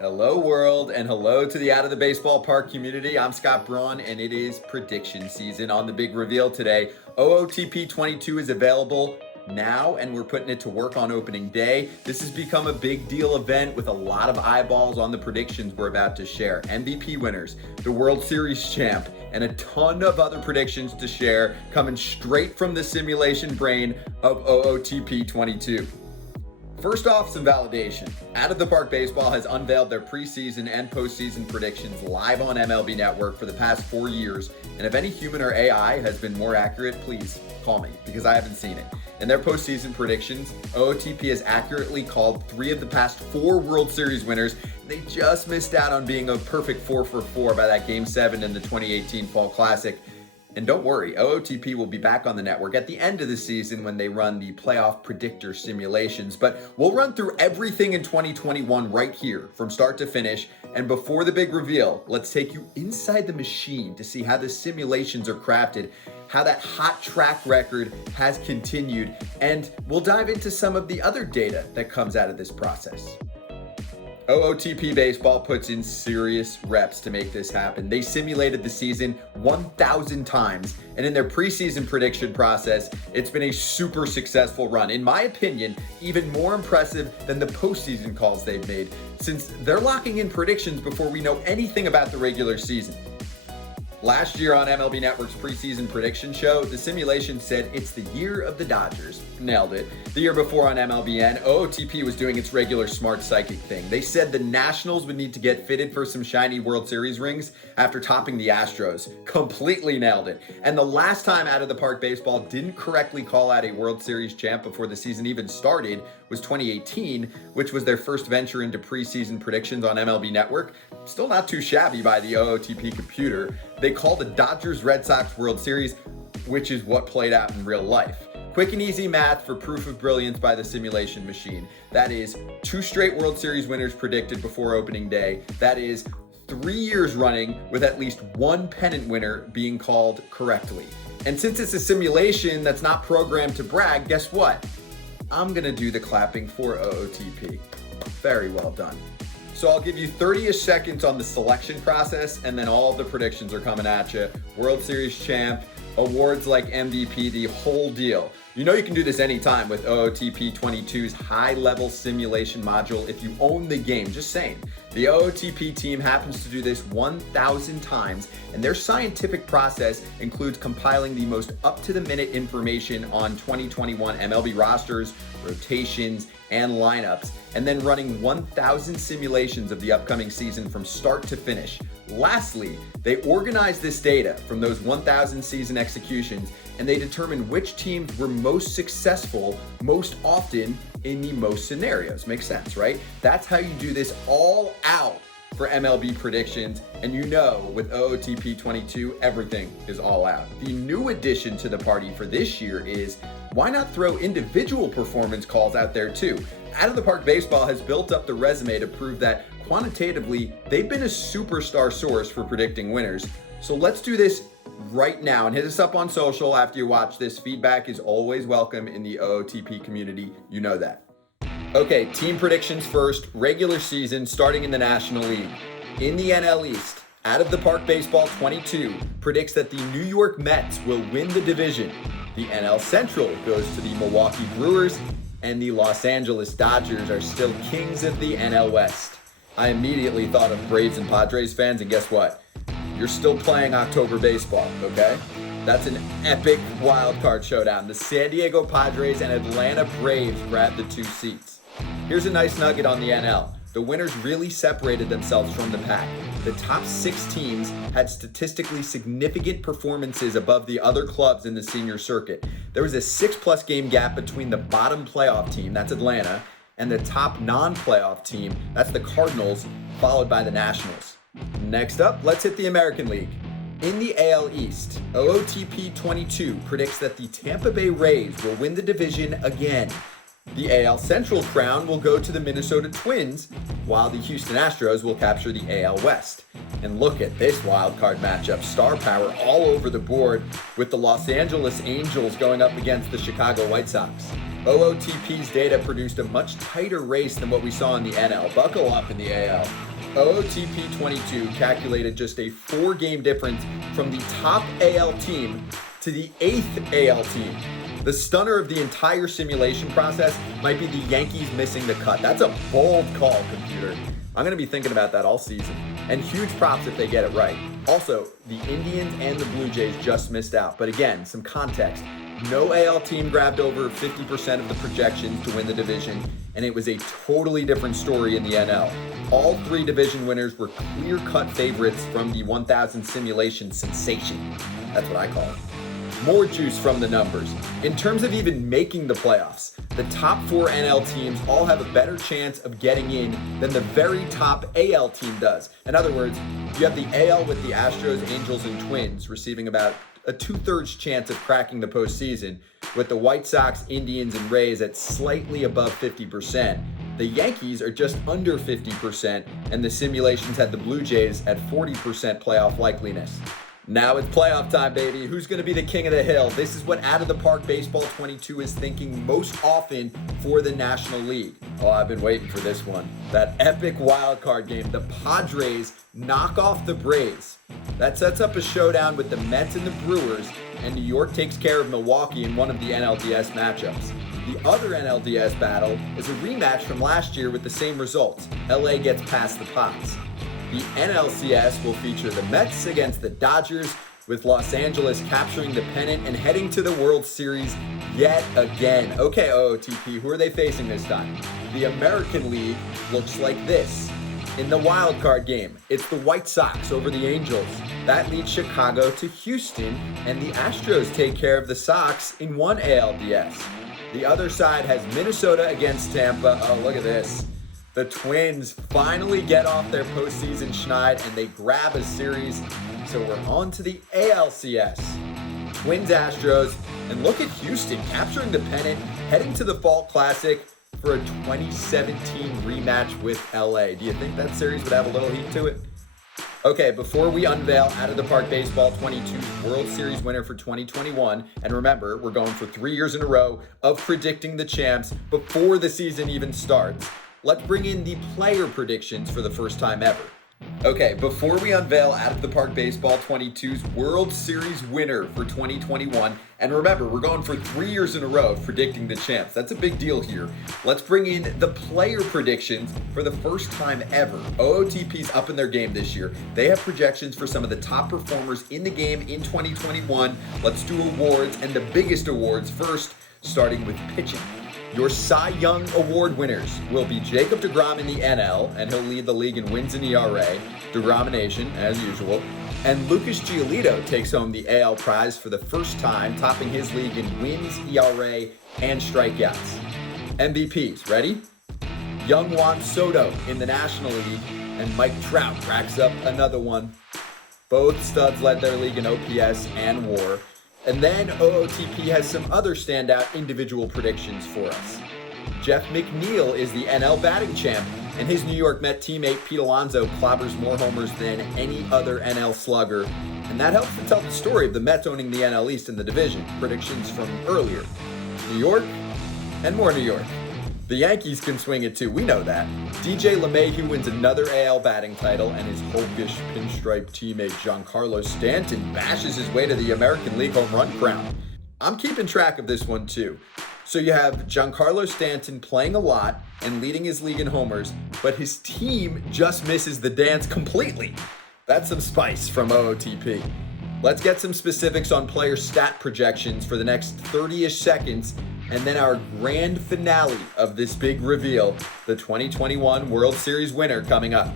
Hello, world, and hello to the Out of the Baseball Park community. I'm Scott Braun, and it is prediction season. On the big reveal today, OOTP 22 is available now, and we're putting it to work on opening day. This has become a big deal event with a lot of eyeballs on the predictions we're about to share. MVP winners, the World Series champ, and a ton of other predictions to share coming straight from the simulation brain of OOTP 22. First off, some validation. Out of the Park Baseball has unveiled their preseason and postseason predictions live on MLB Network for the past 4 years. And if any human or AI has been more accurate, please call me because I haven't seen it. In their postseason predictions, OOTP has accurately called 3 of the past 4 World Series winners. They just missed out on being a perfect 4 for 4 by that Game 7 in the 2018 Fall Classic. And don't worry, OOTP will be back on the network at the end of the season when they run the playoff predictor simulations. But we'll run through everything in 2021 right here from start to finish. And before the big reveal, let's take you inside the machine to see how the simulations are crafted, how that hot track record has continued, and we'll dive into some of the other data that comes out of this process. OOTP Baseball puts in serious reps to make this happen. They simulated the season 1,000 times, and in their preseason prediction process, it's been a super successful run. In my opinion, even more impressive than the postseason calls they've made, since they're locking in predictions before we know anything about the regular season. Last year on MLB Network's preseason prediction show, the simulation said it's the year of the Dodgers. Nailed it. The year before on MLBN, OOTP was doing its regular smart psychic thing. They said the Nationals would need to get fitted for some shiny World Series rings after topping the Astros. Completely nailed it. And the last time Out of the Park Baseball didn't correctly call out a World Series champ before the season even started was 2018, which was their first venture into preseason predictions on MLB Network. Still not too shabby by the OOTP computer. They called the Dodgers-Red Sox World Series, which is what played out in real life. Quick and easy math for proof of brilliance by the simulation machine. That is 2 straight World Series winners predicted before opening day. That is 3 years running with at least 1 pennant winner being called correctly. And since it's a simulation that's not programmed to brag, guess what? I'm gonna do the clapping for OOTP. Very well done. So I'll give you 30-ish seconds on the selection process, and then all the predictions are coming at you. World Series champ, awards like MVP, the whole deal. You know you can do this anytime with OOTP 22's high-level simulation module if you own the game. Just saying. The OOTP team happens to do this 1,000 times, and their scientific process includes compiling the most up-to-the-minute information on 2021 MLB rosters, rotations, and lineups, and then running 1,000 simulations of the upcoming season from start to finish. Lastly, they organize this data from those 1,000 season executions, and they determine which teams were most successful most often in the most scenarios. Makes sense, right? That's how you do this all out for MLB predictions, and you know with OOTP 22, everything is all out. The new addition to the party for this year is, why not throw individual performance calls out there too? Out of the Park Baseball has built up the resume to prove that quantitatively, they've been a superstar source for predicting winners. So let's do this right now, and hit us up on social after you watch this. Feedback is always welcome in the OOTP community. You know that. Okay, team predictions first. Regular season starting in the National League. In the NL East, Out of the Park Baseball 22 predicts that the New York Mets will win the division. The NL Central goes to the Milwaukee Brewers, and the Los Angeles Dodgers are still kings of the NL West. I immediately thought of Braves and Padres fans, and guess what? You're still playing October baseball, okay? That's an epic wild card showdown. The San Diego Padres and Atlanta Braves grab the 2 seats. Here's a nice nugget on the NL. The winners really separated themselves from the pack. The top 6 teams had statistically significant performances above the other clubs in the senior circuit. There was a 6+ game gap between the bottom playoff team, that's Atlanta, and the top non-playoff team, that's the Cardinals, followed by the Nationals. Next up, let's hit the American League. In the AL East, OOTP 22 predicts that the Tampa Bay Rays will win the division again. The AL Central crown will go to the Minnesota Twins, while the Houston Astros will capture the AL West. And look at this wildcard matchup. Star power all over the board, with the Los Angeles Angels going up against the Chicago White Sox. OOTP's data produced a much tighter race than what we saw in the NL. Buckle up in the AL. OOTP 22 calculated just a 4-game difference from the top AL team to the 8th AL team. The stunner of the entire simulation process might be the Yankees missing the cut. That's a bold call, computer. I'm going to be thinking about that all season. And huge props if they get it right. Also, the Indians and the Blue Jays just missed out. But again, some context. No AL team grabbed over 50% of the projections to win the division, and it was a totally different story in the NL. All 3 division winners were clear-cut favorites from the 1000 simulation sensation. That's what I call it. More juice from the numbers. In terms of even making the playoffs, the top 4 NL teams all have a better chance of getting in than the very top AL team does. In other words, you have the AL with the Astros, Angels, and Twins receiving about a 2/3 chance of cracking the postseason, with the White Sox, Indians, and Rays at slightly above 50%. The Yankees are just under 50%, and the simulations had the Blue Jays at 40% playoff likeliness. Now it's playoff time, baby. Who's going to be the king of the hill? This is what Out of the Park Baseball 22 is thinking most often for the National League. Oh, I've been waiting for this one. That epic wild card game. The Padres knock off the Braves. That sets up a showdown with the Mets and the Brewers, and New York takes care of Milwaukee in one of the NLDS matchups. The other NLDS battle is a rematch from last year with the same results. LA gets past the Pots. The NLCS will feature the Mets against the Dodgers, with Los Angeles capturing the pennant and heading to the World Series yet again. Okay, OOTP, who are they facing this time? The American League looks like this. In the wild card game, it's the White Sox over the Angels. That leads Chicago to Houston, and the Astros take care of the Sox in one ALDS. The other side has Minnesota against Tampa. Oh, look at this. The Twins finally get off their postseason schneid and they grab a series. So we're on to the ALCS. Twins, Astros, and look at Houston capturing the pennant, heading to the Fall Classic for a 2017 rematch with LA. Do you think that series would have a little heat to it? Okay, before we unveil Out of the Park Baseball 22's World Series winner for 2021, and remember, we're going for 3 years in a row of predicting the champs before the season even starts, let's bring in the player predictions for the first time ever. Okay, before we unveil Out of the Park Baseball 22's World Series winner for 2021, and remember, we're going for 3 years in a row of predicting the champs. That's a big deal here. Let's bring in the player predictions for the first time ever. OOTP's up in their game this year. They have projections for some of the top performers in the game in 2021. Let's do awards, and the biggest awards first, starting with pitching. Your Cy Young Award winners will be Jacob deGrom in the NL, and he'll lead the league in wins and ERA, deGrom-nation, as usual. And Lucas Giolito takes home the AL prize for the first time, topping his league in wins, ERA, and strikeouts. MVPs, ready? Young Juan Soto in the National League, and Mike Trout racks up another one. Both studs led their league in OPS and WAR. And then OOTP has some other standout individual predictions for us. Jeff McNeil is the NL batting champ, and his New York Met teammate Pete Alonso clobbers more homers than any other NL slugger. And that helps to tell the story of the Mets owning the NL East in the division. Predictions from earlier. New York, and more New York. The Yankees can swing it too, we know that. DJ LeMahieu wins another AL batting title, and his hulkish pinstripe teammate Giancarlo Stanton bashes his way to the American League home run crown. I'm keeping track of this one too. So you have Giancarlo Stanton playing a lot and leading his league in homers, but his team just misses the dance completely. That's some spice from OOTP. Let's get some specifics on player stat projections for the next 30-ish seconds, and then our grand finale of this big reveal, the 2021 World Series winner, coming up.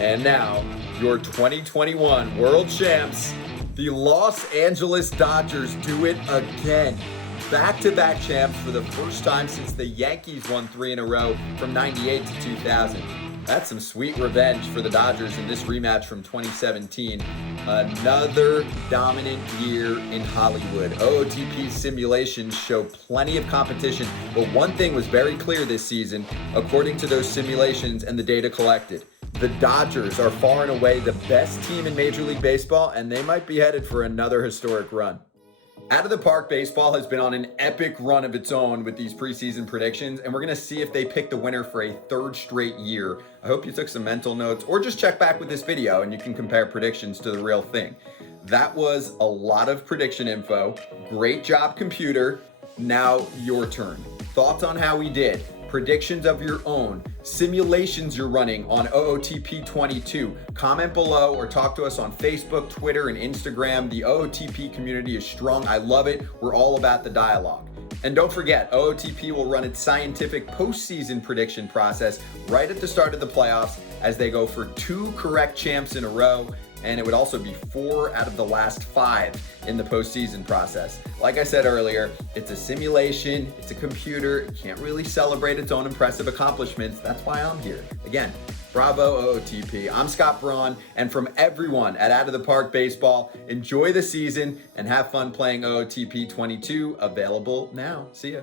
And now, your 2021 World Champs, the Los Angeles Dodgers do it again. back-to-back champs for the first time since the Yankees won 3 in a row from 98 to 2000. That's some sweet revenge for the Dodgers in this rematch from 2017. Another dominant year in Hollywood. OOTP simulations show plenty of competition, but one thing was very clear this season, according to those simulations and the data collected. The Dodgers are far and away the best team in Major League Baseball, and they might be headed for another historic run. Out of the Park Baseball has been on an epic run of its own with these preseason predictions, and we're going to see if they pick the winner for a third straight year. I hope you took some mental notes, or just check back with this video and you can compare predictions to the real thing. That was a lot of prediction info. Great job, computer. Now your turn. Thoughts on how we did? Predictions of your own, simulations you're running on OOTP 22. Comment below or talk to us on Facebook, Twitter, and Instagram. The OOTP community is strong. I love it. We're all about the dialogue. And don't forget, OOTP will run its scientific postseason prediction process right at the start of the playoffs as they go for 2 correct champs in a row. And it would also be 4 out of the last 5 in the postseason process. Like I said earlier, it's a simulation, it's a computer, it can't really celebrate its own impressive accomplishments. That's why I'm here. Again, bravo OOTP. I'm Scott Braun, and from everyone at Out of the Park Baseball, enjoy the season and have fun playing OOTP 22, available now. See ya.